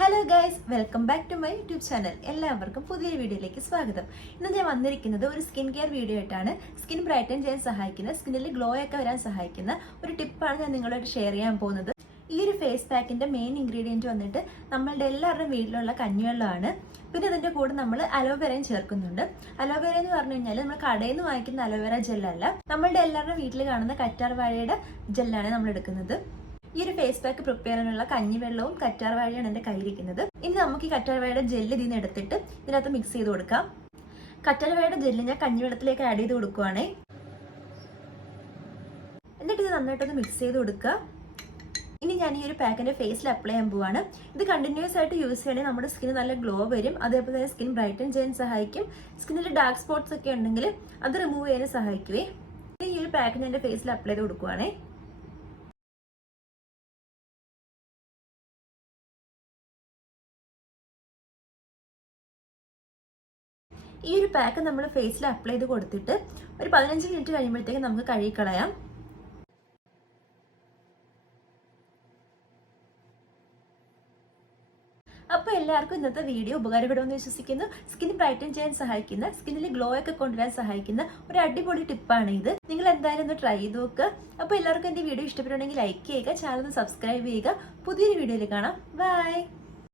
Hello guys, welcome back to my YouTube channel. എല്ലാവർക്കും പുതിയൊരു വീഡിയോയിലേക്ക് സ്വാഗതം. ഇന്ന് ഞാൻ വന്നിരിക്കുന്നത് ഒരു സ്കിൻ കെയർ വീഡിയോ ആയിട്ടാണ്. സ്കിൻ ബ്രൈറ്റൻ ചെയ്യാൻ സഹായിക്കുന്ന, സ്കിന്നിൽ ഗ്ലോ ഒക്കെ വരാൻ സഹായിക്കുന്ന ഒരു ടിപ്പാണ് ഞാൻ നിങ്ങളോട് ഷെയർ ചെയ്യാൻ പോകുന്നത്. ഈ ഒരു ഫേസ് പാക്കിന്റെ മെയിൻ ഇൻഗ്രീഡിയൻറ്റ് വന്നിട്ട് നമ്മളുടെ എല്ലാവരുടെയും വീട്ടിലുള്ള കഞ്ഞിവെള്ളമാണ്. പിന്നെ അതിന്റെ കൂടെ നമ്മൾ അലോവേറയും ചേർക്കുന്നുണ്ട്. അലോവേറ എന്ന് പറഞ്ഞു കഴിഞ്ഞാൽ നമ്മൾ കടയിൽ നിന്ന് വാങ്ങിക്കുന്ന അലോവേറ ജെല്ലല്ല, നമ്മളുടെ എല്ലാവരുടെയും വീട്ടിൽ കാണുന്ന കറ്റാർ വാഴയുടെ ജെല്ലാണ് നമ്മൾ എടുക്കുന്നത്. ഈ ഒരു ഫേസ് പാക്ക് പ്രിപ്പയർ ചെയ്യാനുള്ള കഞ്ഞിവെള്ളവും കറ്റാർ വാഴയാണ് എൻ്റെ കയ്യിരിക്കുന്നത്. ഇനി നമുക്ക് ഈ കറ്റാർ വാഴയുടെ ജെല്ല് ഇതിൽ നിന്ന് എടുത്തിട്ട് ഇതിനകത്ത് മിക്സ് ചെയ്ത് കൊടുക്കാം. കറ്റാർ വാഴയുടെ ജെല്ല് ഞാൻ കഞ്ഞിവെള്ളത്തിലേക്ക് ആഡ് ചെയ്ത് കൊടുക്കുവാണേ. എന്നിട്ട് ഇത് നന്നായിട്ടൊന്ന് മിക്സ് ചെയ്ത് കൊടുക്കുക. ഇനി ഞാൻ ഈ ഒരു പാക്കിന്റെ ഫേസിൽ അപ്ലൈ ചെയ്യാൻ പോവാണ്. ഇത് കണ്ടിന്യൂസ് ആയിട്ട് യൂസ് ചെയ്യണമെങ്കിൽ നമ്മുടെ സ്കിൻ നല്ല ഗ്ലോ വരും. അതേപോലെ തന്നെ സ്കിൻ ബ്രൈറ്റൻ ചെയ്യാൻ സഹായിക്കും. സ്കിന്നിൽ ഡാർക്ക് സ്പോട്ട്സ് ഒക്കെ ഉണ്ടെങ്കിൽ അത് റിമൂവ് ചെയ്യാൻ സഹായിക്കുവേ. ഈ ഒരു പാക്ക് ഞാൻ എൻ്റെ ഫേസിൽ അപ്ലൈ ചെയ്ത് കൊടുക്കുവാണേ. ഈ ഒരു പാക്ക് നമ്മൾ ഫേസിൽ അപ്ലൈ ചെയ്ത് കൊടുത്തിട്ട് ഒരു 15 മിനിറ്റ് കഴിയുമ്പോഴത്തേക്ക് നമുക്ക് കഴുകിക്കളയാം. അപ്പോൾ എല്ലാവർക്കും ഇന്നത്തെ വീഡിയോ ഉപകാരപ്പെടുമെന്ന് വിശ്വസിക്കുന്നു. സ്കിൻ ബ്രൈറ്റൻ ചെയ്യാൻ സഹായിക്കുന്ന, സ്കിന്നിൽ ഗ്ലോ ഒക്കെ കൊണ്ടുവരാൻ സഹായിക്കുന്ന ഒരു അടിപൊളി ടിപ്പാണ് ഇത്. നിങ്ങൾ എന്തായാലും ഒന്ന് ട്രൈ ചെയ്ത് നോക്കുക. അപ്പോൾ എല്ലാവർക്കും എൻ്റെ വീഡിയോ ഇഷ്ടപ്പെട്ടുണ്ടെങ്കിൽ ലൈക്ക് ചെയ്യുക, ചാനൽ ഒന്ന് സബ്സ്ക്രൈബ് ചെയ്യുക. പുതിയൊരു വീഡിയോയിൽ കാണാം. ബൈ.